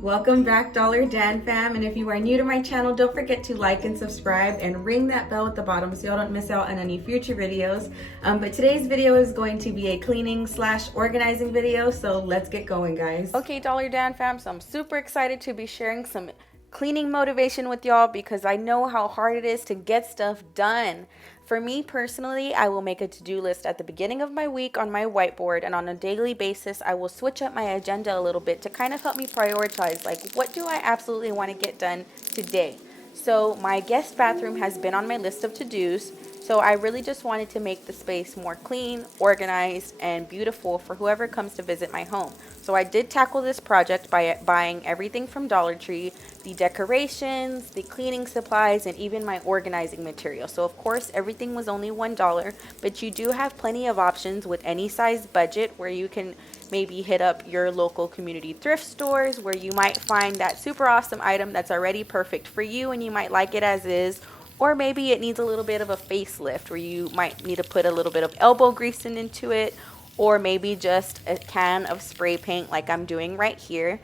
Welcome back, DollarDan fam, and if you are new to my channel, don't forget to like and subscribe and ring that bell at the bottom so y'all don't miss out on any future videos. But today's video is going to be a cleaning / organizing video, so let's get going, guys. Okay, DollarDan fam, so I'm super excited to be sharing some cleaning motivation with y'all because I know how hard it is to get stuff done. For me personally, I will make a to-do list at the beginning of my week on my whiteboard, and on a daily basis I will switch up my agenda a little bit to kind of help me prioritize, like, what do I absolutely want to get done today. So my guest bathroom has been on my list of to-dos, so I really just wanted to make the space more clean, organized, and beautiful for whoever comes to visit my home. So I did tackle this project by buying everything from Dollar Tree, the decorations, the cleaning supplies, and even my organizing material. So of course everything was only $1, but you do have plenty of options with any size budget where you can maybe hit up your local community thrift stores where you might find that super awesome item that's already perfect for you and you might like it as is. Or maybe it needs a little bit of a facelift where you might need to put a little bit of elbow greasing into it, or maybe just a can of spray paint like I'm doing right here.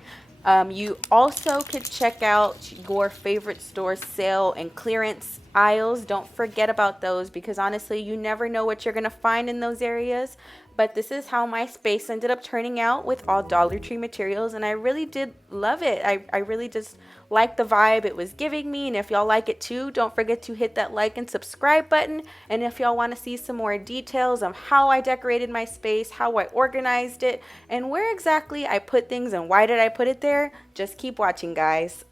You also could check out your favorite store's sale and clearance aisles. Don't forget about those because honestly, you never know what you're going to find in those areas. But this is how my space ended up turning out with all Dollar Tree materials, and I really did love it. I really just like the vibe it was giving me, and if y'all like it too, don't forget to hit that like and subscribe button. And if y'all want to see some more details on how I decorated my space, how I organized it, and where exactly I put things and why did I put it there, just keep watching, guys.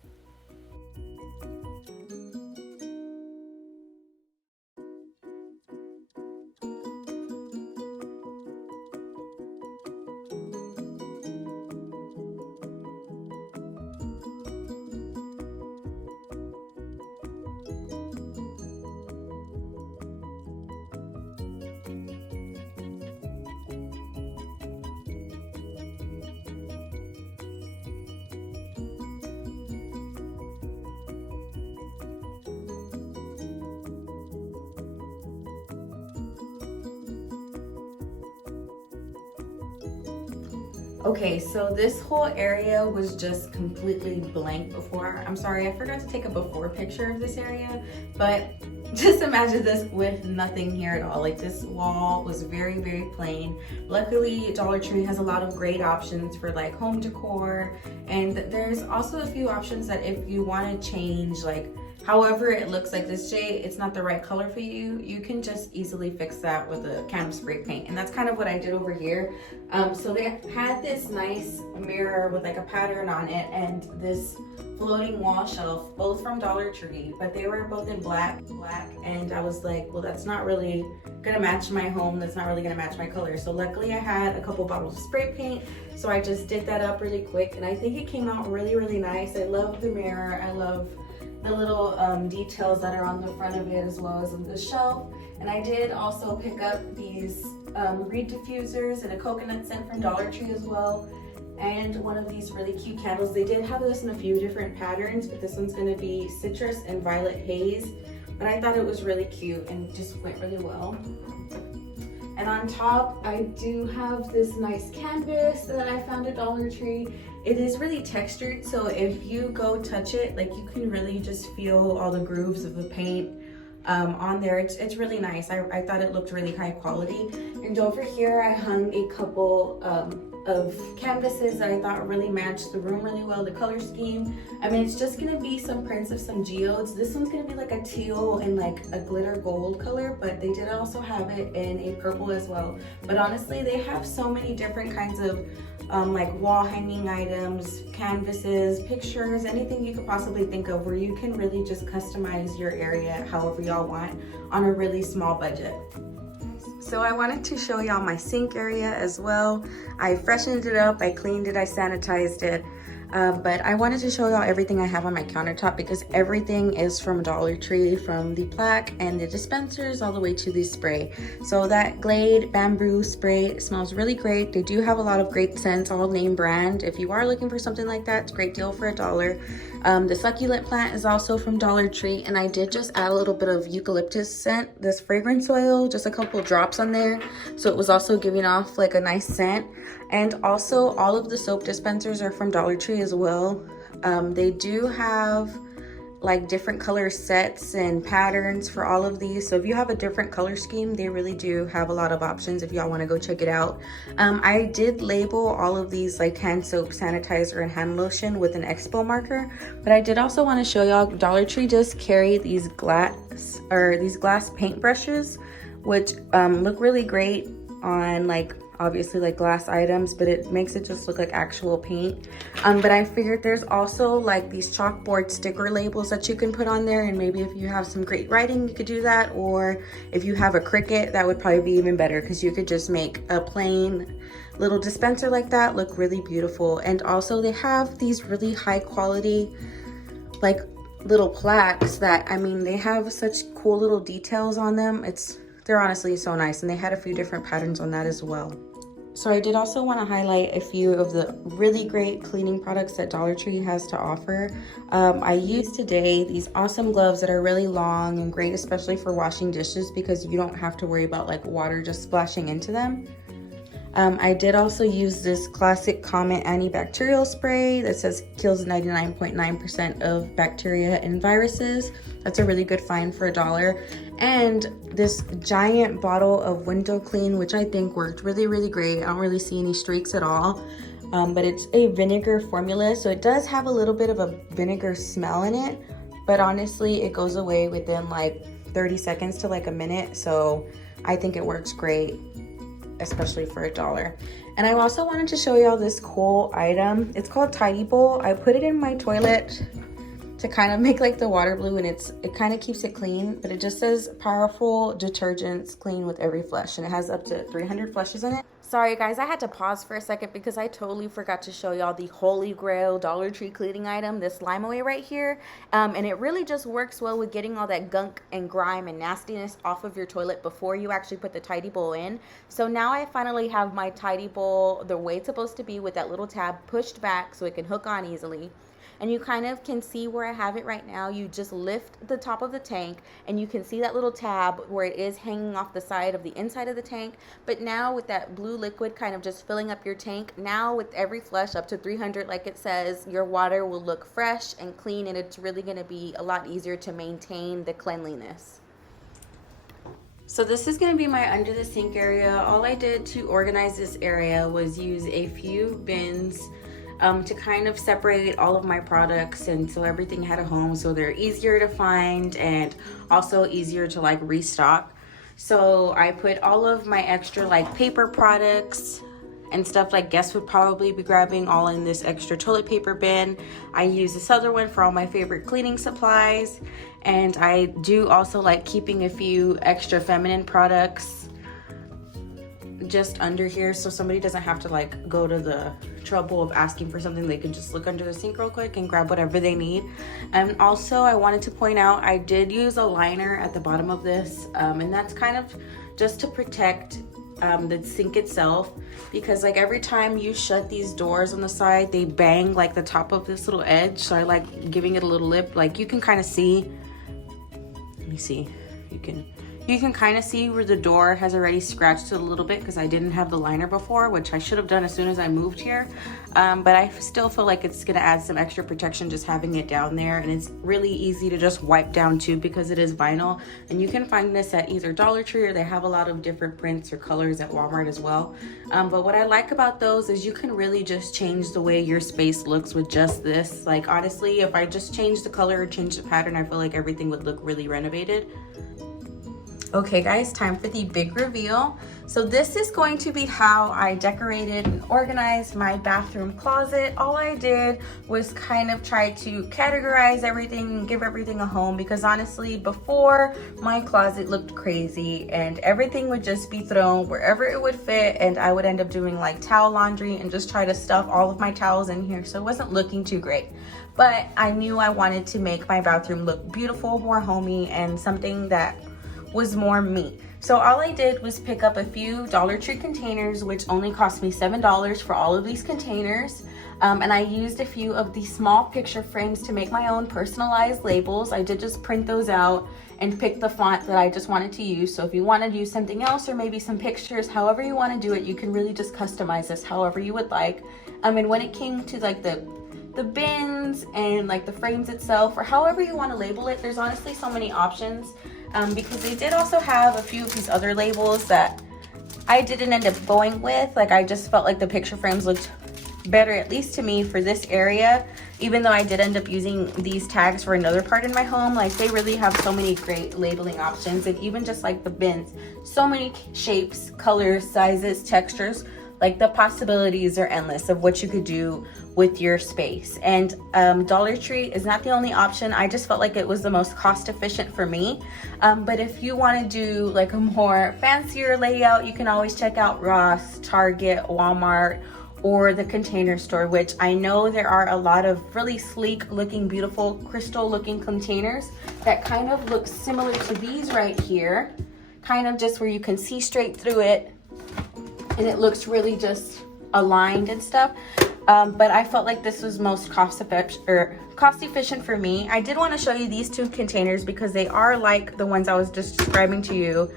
Okay, so this whole area was just completely blank before. I'm sorry, I forgot to take a before picture of this area, but just imagine this with nothing here at all. Like, this wall was very, very plain. Luckily, Dollar Tree has a lot of great options for like home decor, and there's also a few options that if you want to change, like, however it looks like this shade, it's not the right color for you, you can just easily fix that with a can of spray paint. And that's kind of what I did over here. So they had this nice mirror with like a pattern on it and this floating wall shelf, both from Dollar Tree, but they were both in black. And I was like, well, that's not really gonna match my home. That's not really gonna match my color. So luckily I had a couple bottles of spray paint. So I just did that up really quick. And I think it came out really, really nice. I love the mirror. I love the little details that are on the front of it as well as on the shelf. And I did also pick up these reed diffusers and a coconut scent from Dollar Tree as well, and one of these really cute candles. They did have this in a few different patterns, but this one's going to be citrus and violet haze, but I thought it was really cute and just went really well. And on top, I do have this nice canvas that I found at Dollar Tree. It is really textured, so if you go touch it, like, you can really just feel all the grooves of the paint on there. It's really nice. I thought it looked really high quality. And over here, I hung a couple of canvases that I thought really matched the room really well, the color scheme. I mean, it's just gonna be some prints of some geodes. This one's gonna be like a teal and like a glitter gold color, but they did also have it in a purple as well. But honestly, they have so many different kinds of like wall hanging items, canvases, pictures, anything you could possibly think of, where you can really just customize your area however y'all want on a really small budget. So I wanted to show y'all my sink area as well. I freshened it up, I cleaned it, I sanitized it. But I wanted to show y'all everything I have on my countertop because everything is from Dollar Tree, from the plaque and the dispensers all the way to the spray. So that Glade bamboo spray smells really great. They do have a lot of great scents, all name brand. If you are looking for something like that, it's a great deal for $1. The succulent plant is also from Dollar Tree, and I did just add a little bit of eucalyptus scent, this fragrance oil, just a couple drops on there, so it was also giving off like a nice scent. And also all of the soap dispensers are from Dollar Tree as well. They do have like different color sets and patterns for all of these, so if you have a different color scheme, they really do have a lot of options if y'all want to go check it out. I did label all of these like hand soap, sanitizer, and hand lotion with an expo marker, but I did also want to show y'all Dollar Tree does carry these glass paint brushes, which look really great on like obviously like glass items, but it makes it just look like actual paint. But I figured there's also like these chalkboard sticker labels that you can put on there, and maybe if you have some great writing you could do that, or if you have a Cricut, that would probably be even better, because you could just make a plain little dispenser like that look really beautiful. And also they have these really high quality like little plaques that, I mean, they have such cool little details on them. They're honestly so nice, and they had a few different patterns on that as well. So I did also want to highlight a few of the really great cleaning products that Dollar Tree has to offer. I used today these awesome gloves that are really long and great, especially for washing dishes, because you don't have to worry about like water just splashing into them. I did also use this classic Comet antibacterial spray that says kills 99.9% of bacteria and viruses. That's a really good find for $1. And this giant bottle of window clean, which I think worked really, really great. I don't really see any streaks at all. But it's a vinegar formula, so it does have a little bit of a vinegar smell in it, but honestly it goes away within like 30 seconds to like a minute, so I think it works great, especially for $1. And I also wanted to show y'all this cool item. It's called Tidy Bowl. I put it in my toilet to kind of make like the water blue, and it kind of keeps it clean, but it just says powerful detergents, clean with every flush, and it has up to 300 flushes in it. Sorry guys, I had to pause for a second because I totally forgot to show y'all the holy grail Dollar Tree cleaning item, this Lime Away right here. And it really just works well with getting all that gunk and grime and nastiness off of your toilet before you actually put the Tidy Bowl in. So now I finally have my Tidy Bowl the way it's supposed to be, with that little tab pushed back so it can hook on easily. And you kind of can see where I have it right now. You just lift the top of the tank and you can see that little tab where it is hanging off the side of the inside of the tank. But now with that blue liquid kind of just filling up your tank, now with every flush up to 300 like it says, your water will look fresh and clean, and it's really going to be a lot easier to maintain the cleanliness. So this is going to be my under the sink area. All I did to organize this area was use a few bins to kind of separate all of my products, and so everything had a home, so they're easier to find and also easier to like restock. So I put all of my extra like paper products and stuff like guests would probably be grabbing all in this extra toilet paper bin. I use this other one for all my favorite cleaning supplies, and I do also like keeping a few extra feminine products just under here, so somebody doesn't have to like go to the trouble of asking for something. They can just look under the sink real quick and grab whatever they need. And also I wanted to point out I did use a liner at the bottom of this, and that's kind of just to protect the sink itself, because like every time you shut these doors on the side, they bang like the top of this little edge, so I like giving it a little lip. Like you can kind of see, let me see, you can kind of see where the door has already scratched it a little bit, because I didn't have the liner before, which I should have done as soon as I moved here. But I still feel like it's gonna add some extra protection just having it down there, and it's really easy to just wipe down too because it is vinyl. And you can find this at either Dollar Tree, or they have a lot of different prints or colors at Walmart as well. But what I like about those is you can really just change the way your space looks with just this. Like honestly, if I just change the color or change the pattern, I feel like everything would look really renovated. Okay guys, time for the big reveal. So this is going to be how I decorated and organized my bathroom closet. All I did was kind of try to categorize everything and give everything a home, because honestly before, my closet looked crazy and everything would just be thrown wherever it would fit, and I would end up doing like towel laundry and just try to stuff all of my towels in here, so it wasn't looking too great. But I knew I wanted to make my bathroom look beautiful, more homey, and something that was more me. So all I did was pick up a few Dollar Tree containers, which only cost me $7 for all of these containers. And I used a few of these small picture frames to make my own personalized labels. I did just print those out and pick the font that I just wanted to use. So if you want to use something else or maybe some pictures, however you want to do it, you can really just customize this however you would like. And when it came to like the bins and like the frames itself, or however you want to label it, there's honestly so many options. Because they did also have a few of these other labels that I didn't end up going with. Like I just felt like the picture frames looked better, at least to me, for this area, even though I did end up using these tags for another part in my home. Like they really have so many great labeling options, and even just like the bins, so many shapes, colors, sizes, textures. Like the possibilities are endless of what you could do with your space. And Dollar Tree is not the only option. I just felt like it was the most cost efficient for me. But if you want to do like a more fancier layout, you can always check out Ross, Target, Walmart, or the Container Store, which I know there are a lot of really sleek looking, beautiful crystal looking containers that kind of look similar to these right here, kind of just where you can see straight through it and it looks really just aligned and stuff. But I felt like this was most cost efficient for me. I did want to show you these two containers because they are like the ones I was just describing to you.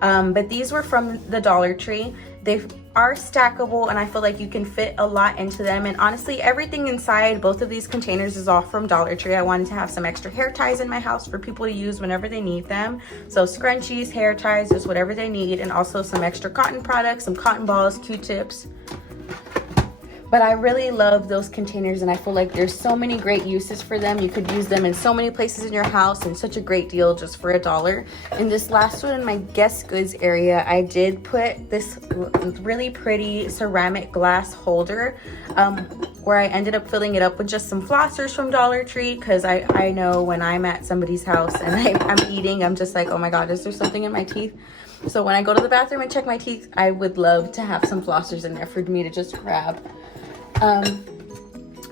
But these were from the Dollar Tree. They are stackable and I feel like you can fit a lot into them. And honestly, everything inside both of these containers is all from Dollar Tree. I wanted to have some extra hair ties in my house for people to use whenever they need them. So scrunchies, hair ties, just whatever they need. And also some extra cotton products, some cotton balls, Q-tips. But I really love those containers and I feel like there's so many great uses for them. You could use them in so many places in your house, and such a great deal just for $1. In this last one, in my guest goods area, I did put this really pretty ceramic glass holder where I ended up filling it up with just some flossers from Dollar Tree, because I know when I'm at somebody's house and I'm eating, I'm just like, oh my God, is there something in my teeth? So when I go to the bathroom and check my teeth, I would love to have some flossers in there for me to just grab.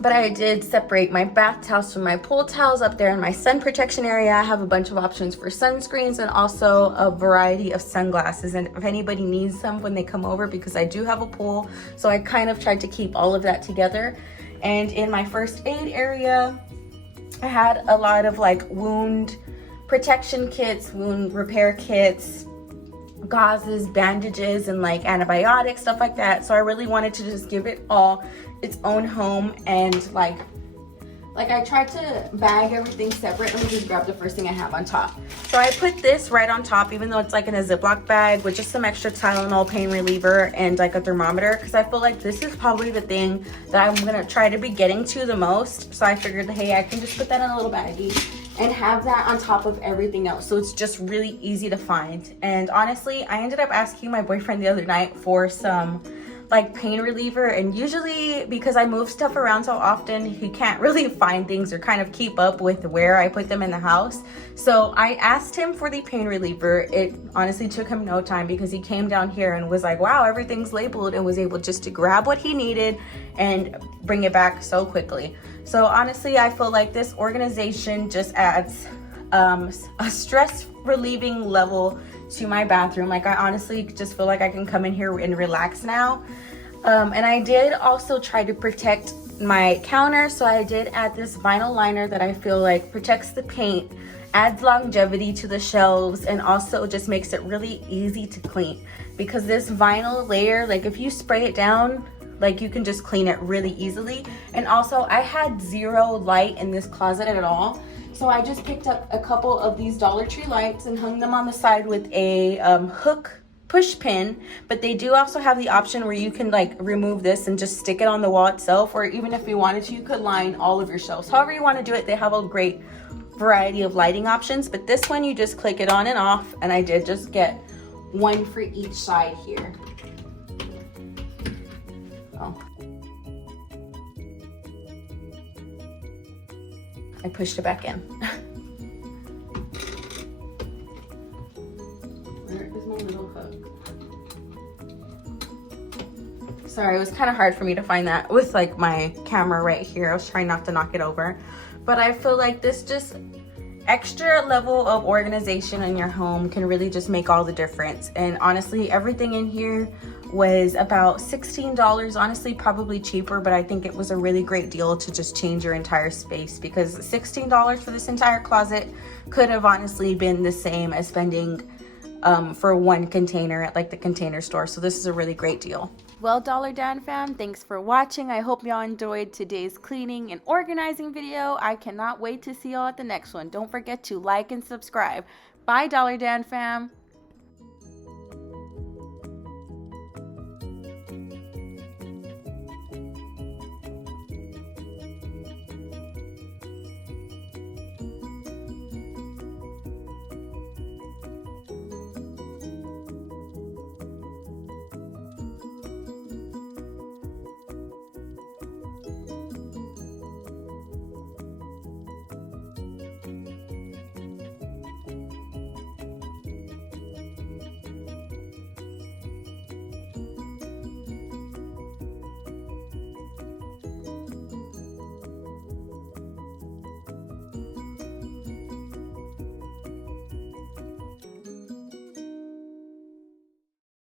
But I did separate my bath towels from my pool towels up there in my sun protection area. I have a bunch of options for sunscreens and also a variety of sunglasses. And if anybody needs some when they come over, because I do have a pool, so I kind of tried to keep all of that together. And in my first aid area, I had a lot of like wound protection kits, wound repair kits, gauzes, bandages, and like antibiotics, stuff like that. So I really wanted to just give it all its own home, and like I tried to bag everything separate. Let me just grab the first thing I have on top. So I put this right on top, even though it's like in a Ziploc bag, with just some extra Tylenol pain reliever and like a thermometer, because I feel like this is probably the thing that I'm gonna try to be getting to the most. So I figured, hey, I can just put that in a little baggie and have that on top of everything else, so it's just really easy to find. And honestly, I ended up asking my boyfriend the other night for some like pain reliever, and usually because I move stuff around so often, he can't really find things or kind of keep up with where I put them in the house. So I asked him for the pain reliever. It honestly took him no time, because he came down here and was like, wow, everything's labeled, and was able just to grab what he needed and bring it back so quickly. So honestly, I feel like this organization just adds a stress relieving level to my bathroom. Like I honestly just feel like I can come in here and relax now. And I did also try to protect my counter, so I did add this vinyl liner that I feel like protects the paint, adds longevity to the shelves, and also just makes it really easy to clean, because this vinyl layer, like if you spray it down, like you can just clean it really easily. And also I had zero light in this closet at all, so I just picked up a couple of these Dollar Tree lights and hung them on the side with a hook push pin. But they do also have the option where you can like remove this and just stick it on the wall itself, or even if you wanted to, you could line all of your shelves. However you want to do it, they have a great variety of lighting options. But this one, you just click it on and off, and I did just get one for each side here. Oh. I pushed it back in. Where is my little hook? Sorry, it was kind of hard for me to find that with like my camera right here. I was trying not to knock it over. But I feel like this just extra level of organization in your home can really just make all the difference. And honestly, everything in here was about $16. Honestly, probably cheaper, but I think it was a really great deal to just change your entire space, because $16 for this entire closet could have honestly been the same as spending for one container at like the Container Store. So this is a really great deal. Well, DollarDan fam, thanks for watching. I hope y'all enjoyed today's cleaning and organizing video. I cannot wait to see y'all at the next one. Don't forget to like and subscribe. Bye, DollarDan fam.